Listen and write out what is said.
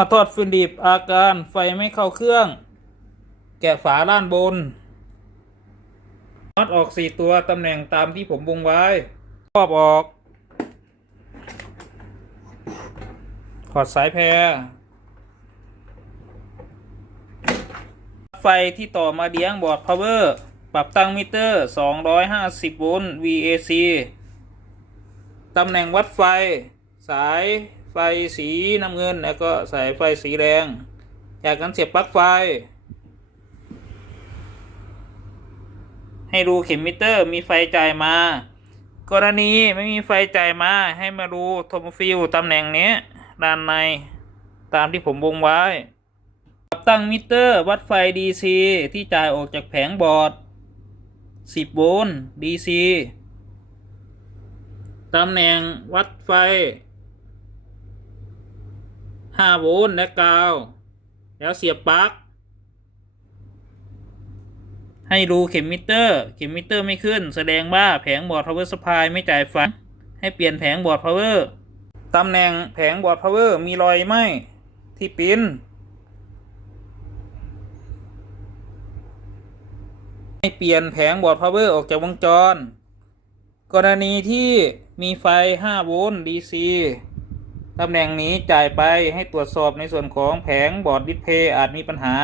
มาทอดฟืนดิบอาการไฟไม่เข้าเครื่องแกะฝาด้านบนน็อตออก4ตัวตำแหน่งตามที่ผมวงไว้ครอบออกถอดสายแพรไฟที่ต่อมาเลี้ยงบอร์ดพาวเวอร์ปรับตั้งมิเตอร์250โวลต์ VAC ตำแหน่งวัดไฟสายไฟสีน้ำเงินแล้วก็สายไฟสีแดงจากนั้นเสียบปลั๊กไฟให้ดูเข็มมิเตอร์มีไฟจ่ายมากรณีไม่มีไฟจ่ายมาให้มาดูโทโมฟิลตำแหน่งนี้ด้านในตามที่ผมวงไว้ปรับตั้งมิเตอร์วัดไฟ DC ที่จ่ายออกจากแผงบอร์ด10โวลต์ DC ตำแหน่งวัดไฟ5โวลต์และกาวแล้วเสียบปลั๊กให้ดูเข็มมิเตอร์ไม่ขึ้นแสดงว่าแผงบอร์ด power supply ไม่จ่ายไฟให้เปลี่ยนแผงบอร์ด power ตำแหน่งแผงบอร์ด power มีรอยไหม้ที่ปิ้นให้เปลี่ยนแผงบอร์ด power ออกจากวงจรกรณีที่มีไฟ5โวลต์ DC ตำแหน่งนี้จ่ายไปให้ตรวจสอบในส่วนของแผงบอร์ดดิสเพย์อาจมีปัญหา